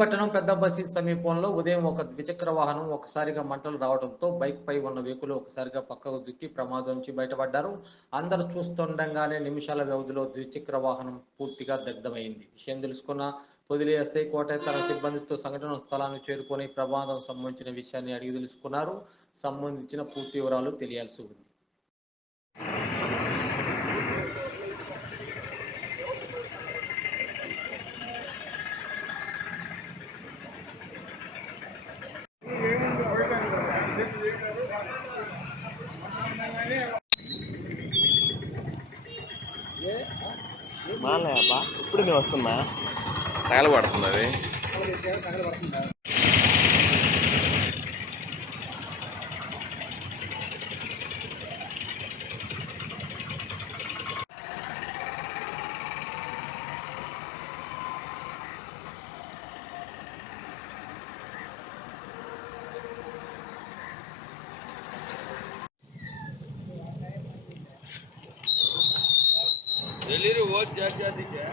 పట్టణం పెద్ద బస్సీ సమీపంలో ఉదయం ఒక ద్విచక్ర వాహనం ఒకసారిగా మంటలు రావడంతో బైక్ పై ఉన్న వ్యక్తులు ఒకసారిగా పక్కకు దుక్కి ప్రమాదం నుంచి బయటపడ్డారు. అందరూ చూస్తుండగానే నిమిషాల వ్యవధిలో ద్విచక్ర వాహనం పూర్తిగా దగ్ధమైంది. విషయం తెలుసుకున్న పొదిలి ఎస్ఐ కోట తన సిబ్బందితో సంఘటన స్థలానికి చేరుకొని ప్రమాదం సంబంధించిన విషయాన్ని అడిగి తెలుసుకున్నారు. సంబంధించిన పూర్తి వివరాలు తెలియాల్సి ఉంది. మాలే అబ్బా. ఇప్పుడు నేను వస్తున్నా. తగలబడుతుంది అది. ಎಲ್ಲಿರು ಓದ್ ಜಾತಿ ಜಾತಿಗೆ